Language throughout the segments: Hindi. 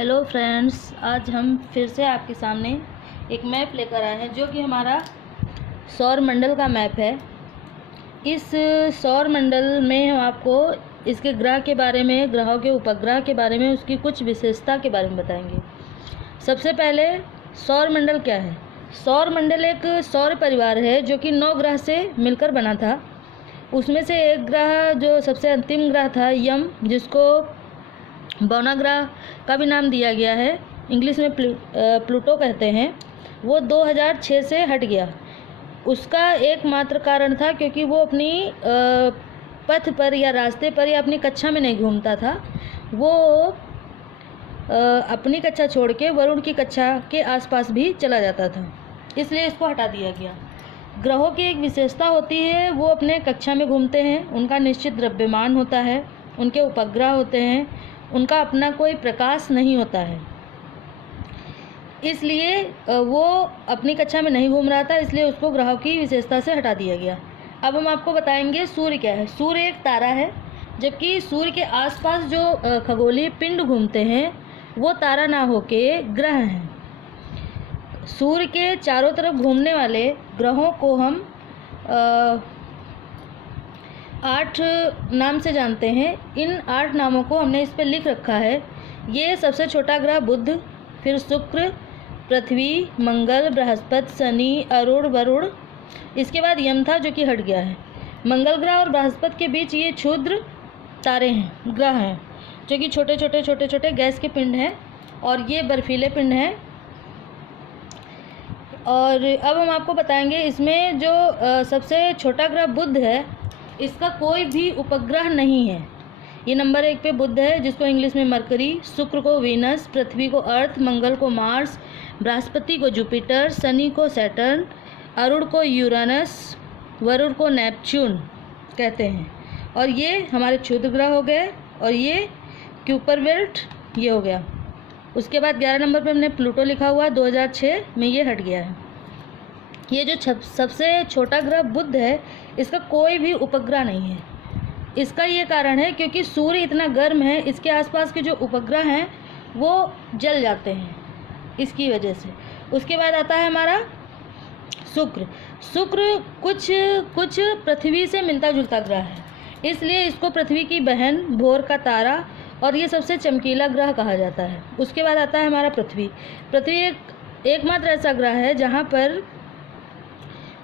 हेलो फ्रेंड्स, आज हम फिर से आपके सामने एक मैप लेकर आए हैं जो कि हमारा सौर मंडल का मैप है। इस सौर मंडल में हम आपको इसके ग्रह के बारे में, ग्रहों के उपग्रह के बारे में, उसकी कुछ विशेषता के बारे में बताएंगे। सबसे पहले सौर मंडल क्या है। सौर मंडल एक सौर परिवार है जो कि 9 ग्रह से मिलकर बना था। उसमें से एक ग्रह जो सबसे अंतिम ग्रह था यम, जिसको बौना ग्रह का भी नाम दिया गया है, इंग्लिश में प्लूटो कहते हैं, वो 2006 से हट गया। उसका एकमात्र कारण था क्योंकि वो अपनी पथ पर या रास्ते पर या अपनी कक्षा में नहीं घूमता था। वो अपनी कक्षा छोड़ के वरुण की कक्षा के आसपास भी चला जाता था, इसलिए इसको हटा दिया गया। ग्रहों की एक विशेषता होती है, वो अपने कक्षा में घूमते हैं, उनका निश्चित द्रव्यमान होता है, उनके उपग्रह होते हैं, उनका अपना कोई प्रकाश नहीं होता है, इसलिए वो अपनी कक्षा में नहीं घूम रहा था, इसलिए उसको ग्रहों की विशेषता से हटा दिया गया। अब हम आपको बताएंगे सूर्य क्या है। सूर्य एक तारा है, जबकि सूर्य के आसपास जो खगोलीय पिंड घूमते हैं वो तारा ना होके ग्रह हैं। सूर्य के चारों तरफ घूमने वाले ग्रहों को हम 8 नाम से जानते हैं। इन 8 नामों को हमने इस पर लिख रखा है। ये सबसे छोटा ग्रह बुध, फिर शुक्र, पृथ्वी, मंगल, बृहस्पति, शनि, अरुण, वरुण, इसके बाद यम था जो कि हट गया है। मंगल ग्रह और बृहस्पति के बीच ये क्षुद्र तारे हैं, ग्रह हैं, जो कि छोटे छोटे गैस के पिंड हैं, और ये बर्फीले पिंड हैं। और अब हम आपको बताएंगे इसमें जो सबसे छोटा ग्रह बुध है, इसका कोई भी उपग्रह नहीं है। ये नंबर 1 पे बुध है, जिसको इंग्लिश में मरकरी, शुक्र को वीनस, पृथ्वी को अर्थ, मंगल को मार्स, बृहस्पति को जुपिटर, शनि को सैटर्न, अरुण को यूरेनस, वरुण को नेपच्यून कहते हैं। और ये हमारे क्षुद्र ग्रह हो गए, और ये क्यूपर बेल्ट ये हो गया। उसके बाद 11 नंबर पे हमने प्लूटो लिखा हुआ है, 2006 में ये हट गया है। ये जो सबसे छोटा ग्रह बुध है, इसका कोई भी उपग्रह नहीं है। इसका ये कारण है क्योंकि सूर्य इतना गर्म है, इसके आसपास के जो उपग्रह हैं वो जल जाते हैं, इसकी वजह से। उसके बाद आता है हमारा शुक्र। शुक्र कुछ पृथ्वी से मिलता जुलता ग्रह है, इसलिए इसको पृथ्वी की बहन, भोर का तारा, और ये सबसे चमकीला ग्रह कहा जाता है। उसके बाद आता है हमारा पृथ्वी। पृथ्वी एकमात्र ऐसा ग्रह है जहाँ पर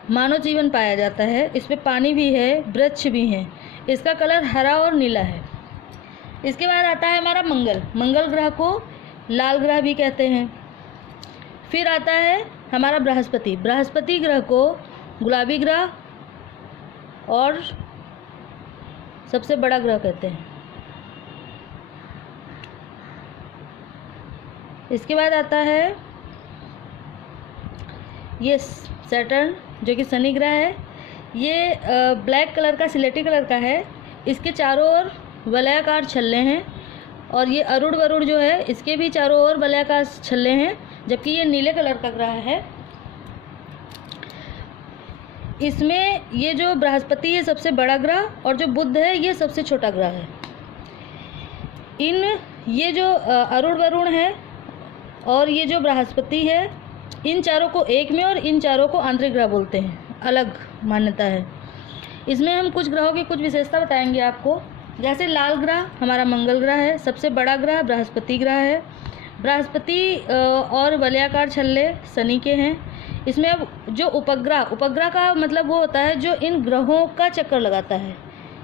मानव जीवन पाया जाता है। इस पे पानी भी है, वृक्ष भी हैं। इसका कलर हरा और नीला है। इसके बाद आता है हमारा मंगल। मंगल ग्रह को लाल ग्रह भी कहते हैं। फिर आता है हमारा बृहस्पति। बृहस्पति ग्रह को गुलाबी ग्रह और सबसे बड़ा ग्रह कहते हैं। इसके बाद आता है ये सैटर्न, जो कि शनि ग्रह है। ये ब्लैक कलर का, सिलेटी कलर का है। इसके चारों ओर वलयाकार छल्ले हैं, और ये अरुण वरुण जो है, इसके भी चारों ओर वलयाकार छल्ले हैं, जबकि ये नीले कलर का ग्रह है। इसमें ये जो बृहस्पति है सबसे बड़ा ग्रह, और जो बुध है ये सबसे छोटा ग्रह है। ये जो अरुण वरुण है और ये जो बृहस्पति है, इन चारों को एक में और इन चारों को आंतरिक ग्रह बोलते हैं, अलग मान्यता है। इसमें हम कुछ ग्रहों की कुछ विशेषता बताएंगे आपको। जैसे लाल ग्रह हमारा मंगल ग्रह है, सबसे बड़ा ग्रह बृहस्पति ग्रह है। बृहस्पति और वलयाकार छल्ले शनि के हैं। इसमें अब जो उपग्रह का मतलब वो होता है जो इन ग्रहों का चक्कर लगाता है।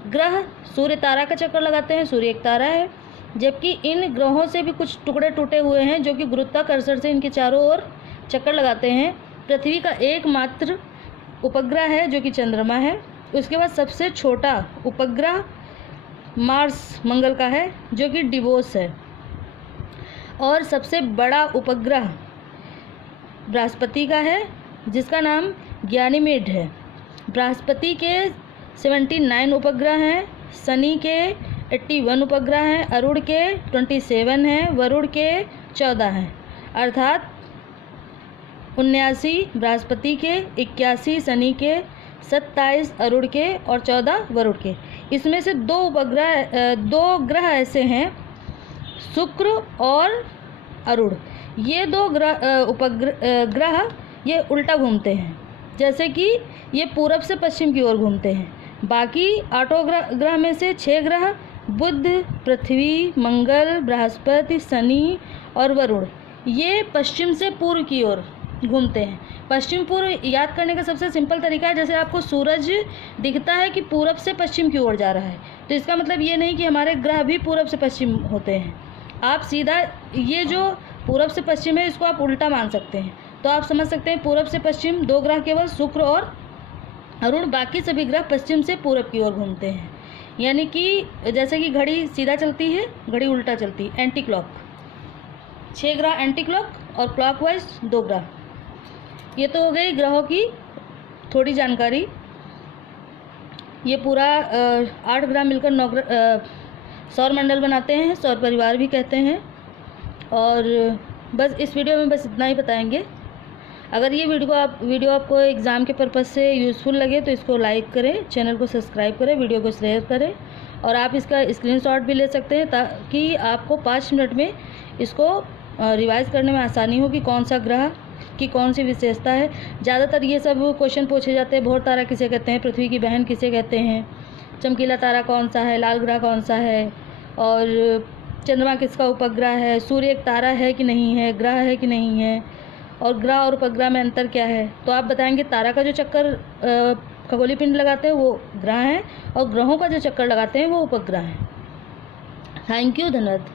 ग्रह सूर्य तारा का चक्कर लगाते हैं, सूर्य एक तारा है, जबकि इन ग्रहों से भी कुछ टुकड़े टूटे हुए हैं जो कि गुरुत्वाकर्षण से इनके चारों ओर चक्कर लगाते हैं। पृथ्वी का एकमात्र उपग्रह है जो कि चंद्रमा है। उसके बाद सबसे छोटा उपग्रह मार्स मंगल का है, जो कि डिवोस है। और सबसे बड़ा उपग्रह बृहस्पति का है, जिसका नाम गैनीमेड है। बृहस्पति के 79 उपग्रह हैं, शनि के 81 उपग्रह हैं, अरुण के 27 हैं, वरुण के 14 हैं, अर्थात 79 बृहस्पति के, 81 शनि के, 27 अरुण के और 14 वरुण के। इसमें से 2 ग्रह ऐसे हैं, शुक्र और अरुण, ये दो उपग्रह ये उल्टा घूमते हैं, जैसे कि ये पूरब से पश्चिम की ओर घूमते हैं। बाकी 8 ग्रह में से 6 ग्रह बुध, पृथ्वी, मंगल, बृहस्पति, शनि और वरुण ये पश्चिम से पूर्व की ओर घूमते हैं। पश्चिम पूर्व याद करने का सबसे सिंपल तरीका है, जैसे आपको सूरज दिखता है कि पूरब से पश्चिम की ओर जा रहा है, तो इसका मतलब ये नहीं कि हमारे ग्रह भी पूरब से पश्चिम होते हैं। आप सीधा ये जो पूरब से पश्चिम है इसको आप उल्टा मान सकते हैं। तो आप समझ सकते हैं पूरब से पश्चिम 2 ग्रह केवल शुक्र और अरुण, बाकी सभी ग्रह पश्चिम से पूरब की ओर घूमते हैं। यानी कि जैसे कि घड़ी सीधा चलती है, घड़ी उल्टा चलती है, एंटी क्लॉक। 6 ग्रह एंटी क्लॉक और क्लॉकवाइज 2 ग्रह। ये तो हो गई ग्रहों की थोड़ी जानकारी। ये पूरा 8 ग्रह मिलकर 9 सौर मंडल बनाते हैं, सौर परिवार भी कहते हैं। और बस इस वीडियो में बस इतना ही बताएंगे। अगर ये वीडियो आपको एग्ज़ाम के पर्पज़ से यूज़फुल लगे तो इसको लाइक करें, चैनल को सब्सक्राइब करें, वीडियो को शेयर करें, और आप इसका स्क्रीनशॉट भी ले सकते हैं ताकि आपको 5 मिनट में इसको रिवाइज़ करने में आसानी हो कि कौन सा ग्रह की कौन सी विशेषता है। ज़्यादातर ये सब क्वेश्चन पूछे जाते हैं, भोर तारा किसे कहते हैं, पृथ्वी की बहन किसे कहते हैं, चमकीला तारा कौन सा है, लाल ग्रह कौन सा है, और चंद्रमा किसका उपग्रह है, सूर्य एक तारा है कि नहीं है, ग्रह है कि नहीं है, और ग्रह और उपग्रह में अंतर क्या है। तो आप बताएंगे तारा का जो चक्कर खगोलीय पिंड लगाते हैं वो ग्रह हैं, और ग्रहों का जो चक्कर लगाते हैं वो उपग्रह हैं। थैंक यू, धन्यवाद।